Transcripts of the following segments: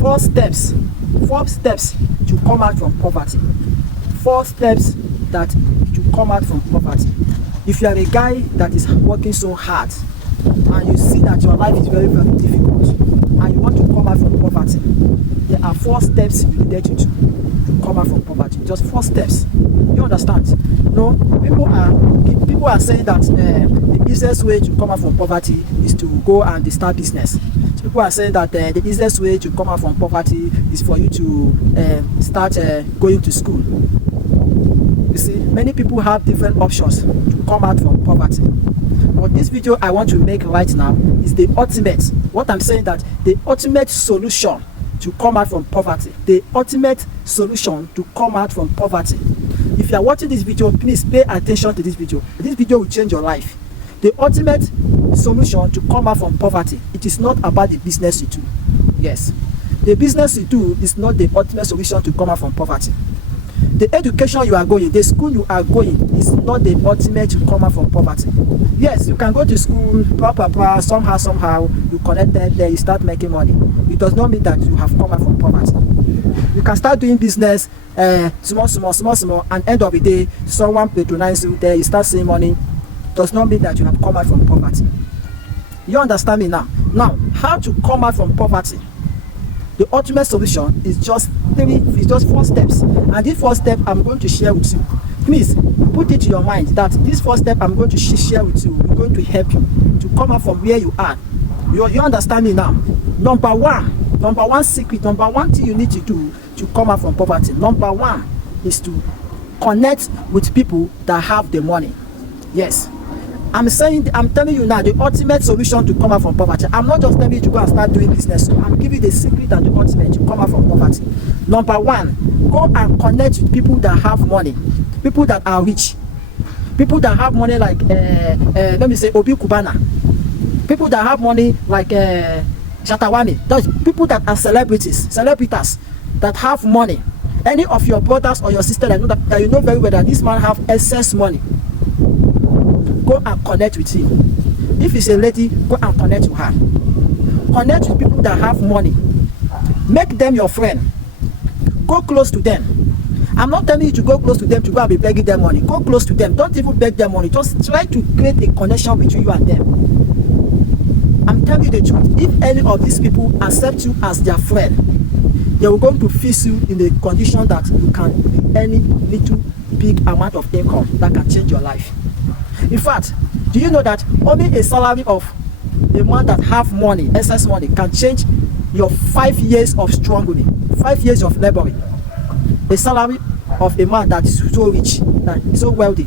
Four steps to come out from poverty. 4 steps that to come out from poverty. If you are a guy that is working so hard and you see that your life is very, very difficult and you want to come out from poverty, there are 4 steps you need to come out from poverty. Just 4 steps. You understand? No, people are saying that the easiest way to come out from poverty is to go and start business. So people are saying that the easiest way to come out from poverty is for you to start going to school. You see, many people have different options to come out from poverty. But this video I want to make right now is the ultimate. What I'm saying that the ultimate solution to come out from poverty. The ultimate solution to come out from poverty. If you are watching this video, please pay attention to this video. This video will change your life. The ultimate solution to come out from poverty. It is not about the business you do. Yes. The business you do is not the ultimate solution to come out from poverty. The education you are going, the school you are going is not the ultimate to come out from poverty. Yes, you can go to school, somehow, you connected there, you start making money. It does not mean that you have come out from poverty. You can start doing business small, and end of the day, someone patronizes you there, you start seeing money. It does not mean that you have come out from poverty. You understand me now? Now, how to come out from poverty? The ultimate solution is just 4 steps. And these 4 steps I'm going to share with you. Please put it to your mind that this 4 steps I'm going to share with you is going to help you to come out from where you are. You understand me now? Number one secret, number one thing you need to do to come out from poverty. Number 1 is to connect with people that have the money. Yes. I'm telling you now the ultimate solution to come out from poverty. I'm not just telling you to go and start doing business. So I'm giving you the secret and the ultimate to come out from poverty. Number 1, go and connect with people that have money, people that are rich, people that have money like let me say Obi Kubana, people that have money like Shatawami. Those people that are celebrities that have money. Any of your brothers or your sister that you know very well that this man have excess money, go and connect with him. If it's a lady, go and connect with her. Connect with people that have money. Make them your friend. Go close to them. I'm not telling you to go close to them to go and be begging them money. Go close to them. Don't even beg them money. Just try to create a connection between you and them. I'm telling you the truth. If any of these people accept you as their friend, they will going to fix you in the condition that you can be any little big amount of income that can change your life. In fact, do you know that only a salary of a man that have money, excess money, can change your 5 years of struggling, 5 years of laboring? A salary of a man that is so rich, that is so wealthy,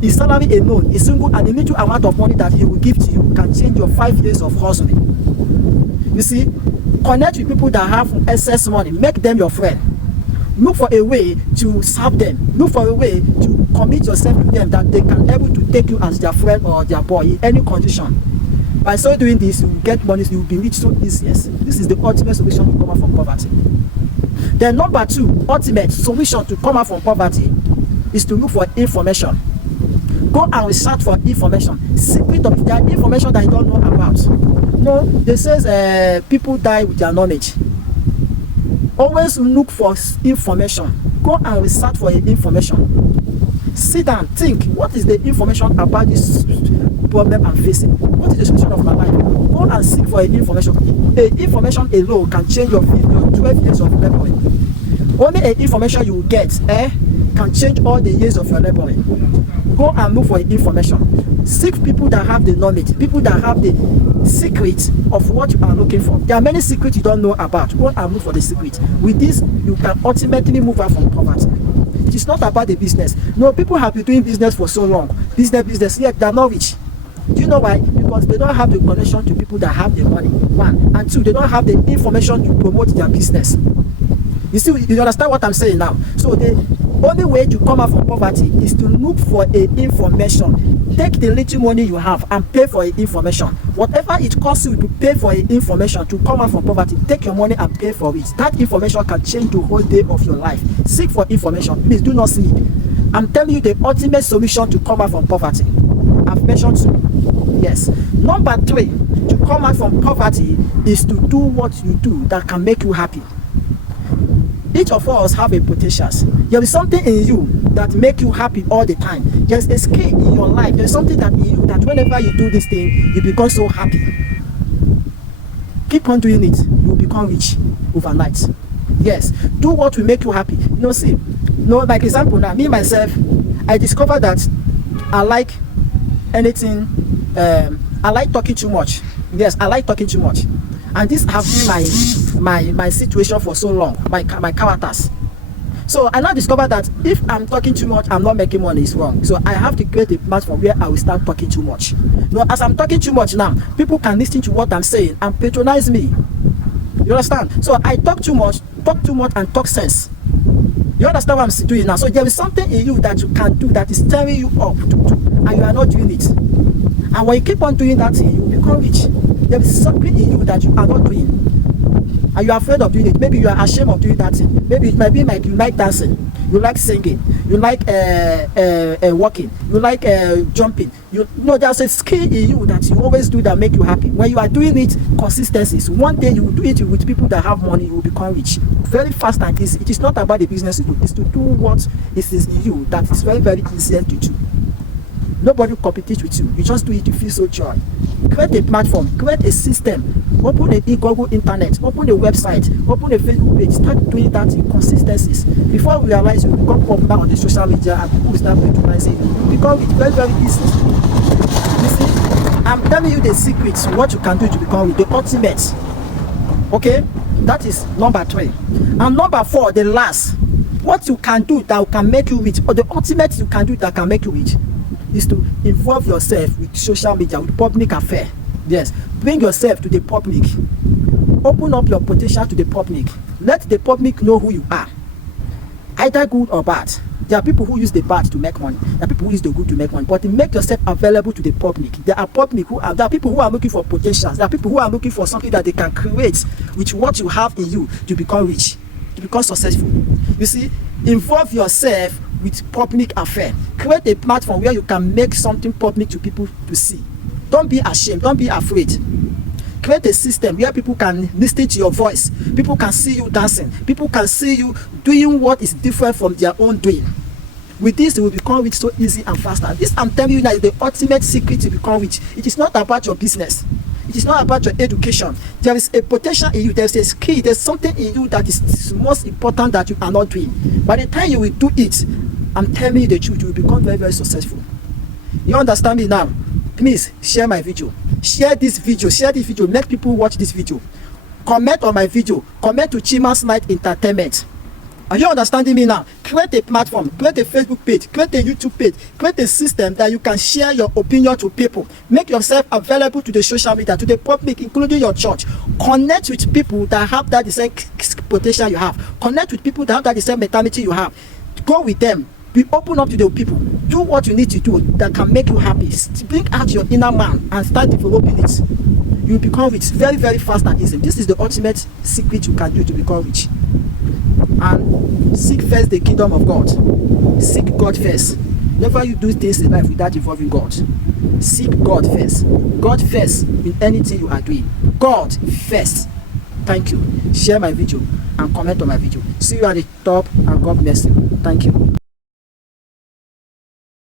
his salary alone, a single and a little amount of money that he will give to you can change your 5 years of hustling. You see, connect with people that have excess money, make them your friend. Look for a way to serve them. Look for a way to commit yourself to them that they can able to take you as their friend or their boy in any condition. By so doing this, you will get money, you will be rich so easy. Yes. This is the ultimate solution to come out from poverty. Then number 2, ultimate solution to come out from poverty is to look for information. Go and research for information. Secret of their information that you don't know about. You know, they says people die with their knowledge. Always look for information. Go and research for information. Sit down, think, what is the information about this problem I'm facing? What is the solution of my life? Go and seek for information. The information alone can change your 12 years of laboring. Only the information you will get can change all the years of your laboring. Go and look for information. Seek people that have the knowledge, people that have the secret of what you are looking for. There are many secrets you don't know about. Go and look for the secret. With this, you can ultimately move out from poverty. It is not about the business. No, people have been doing business for so long. Business, yet they are not rich. Do you know why? Because they don't have the connection to people that have the money. 1 and 2, they don't have the information to promote their business. You see, you understand what I'm saying now? So the only way to come out from poverty is to look for information. Take the little money you have and pay for information. Whatever it costs you to pay for information to come out from poverty, take your money and pay for it. That information can change the whole day of your life. Seek for information. Please do not sleep. I'm telling you the ultimate solution to come out from poverty. I've mentioned 2. Yes. Number 3, to come out from poverty is to do what you do that can make you happy. Each of us have a potential. There is something in you that make you happy all the time. There's a skill in your life. There's something that in you that whenever you do this thing, you become so happy. Keep on doing it. You will become rich overnight. Yes. Do what will make you happy. See, like example now, me myself, I discovered that I like anything. I like talking too much. Yes, I like talking too much. And this has been my situation for so long, my characters. So I now discovered that if I'm talking too much, I'm not making money, it's wrong. So I have to create a platform where I will start talking too much. As I'm talking too much now, people can listen to what I'm saying and patronize me. You understand? So I talk too much and talk sense. You understand what I'm doing now? So there is something in you that you can do that is tearing you up to do, and you are not doing it. And when you keep on doing that thing, you will become rich. There is something in you that you are not doing, and you are afraid of doing it. Maybe you are ashamed of doing that thing. Maybe it might be like you like dancing, you like singing, you like walking, you like jumping. There's a skill in you that you always do that make you happy. When you are doing it, consistency. So one day you will do it with people that have money, you will become rich very fast and easy. It is not about the business you do, it's to do what is in you that is very, very easy to do. Nobody competes with you. You just do it, you feel so joy. Create a platform, create a system, open a Google internet, open a website, open a Facebook page, start doing that in consistencies. Before we realize you become popular on the social media and people will start patronizing you. You become it very, very easy. You see, I'm telling you the secrets, what you can do to become the ultimate. Okay? That is number 3. And number 4, the last. What you can do that can make you rich, or the ultimate you can do that can make you rich, is to involve yourself with social media, with public affair. Yes, bring yourself to the public. Open up your potential to the public. Let the public know who you are, either good or bad. There are people who use the bad to make money. There are people who use the good to make money. But make yourself available to the public. There are people who are looking for potentials. There are people who are looking for something that they can create with what you have in you to become rich, to become successful. You see, involve yourself with public affair. Create a platform where you can make something public to people to see. Don't be ashamed, don't be afraid. Create a system where people can listen to your voice, people can see you dancing, people can see you doing what is different from their own doing. With this, you will become rich so easy and faster. This, I'm telling you now, is the ultimate secret to become rich. It is not about your business. It is not about your education. There is a potential in you. There's a skill. There's something in you that is most important that you are not doing. By the time you will do it, I'm telling you the truth, you will become very, very successful. You understand me now? Please share my video. Share this video. Share this video. Let people watch this video. Comment on my video. Comment to Chima's Light Entertainment. Are you understanding me now? Create a platform, create a Facebook page, create a YouTube page, create a system that you can share your opinion to people. Make yourself available to the social media, to the public, including your church. Connect with people that have that the same potential you have. Connect with people that have that the same mentality you have. Go with them. Be open up to the people. Do what you need to do that can make you happy. Bring out your inner man and start developing it. You will become rich very, very fast and easy. This is the ultimate secret you can do to become rich. And seek first the kingdom of God. Seek God first. Never you do things in life without involving God. Seek God first. God first in anything you are doing. God first. Thank you. Share my video and comment on my video. See you at the top, and God bless you. Thank you.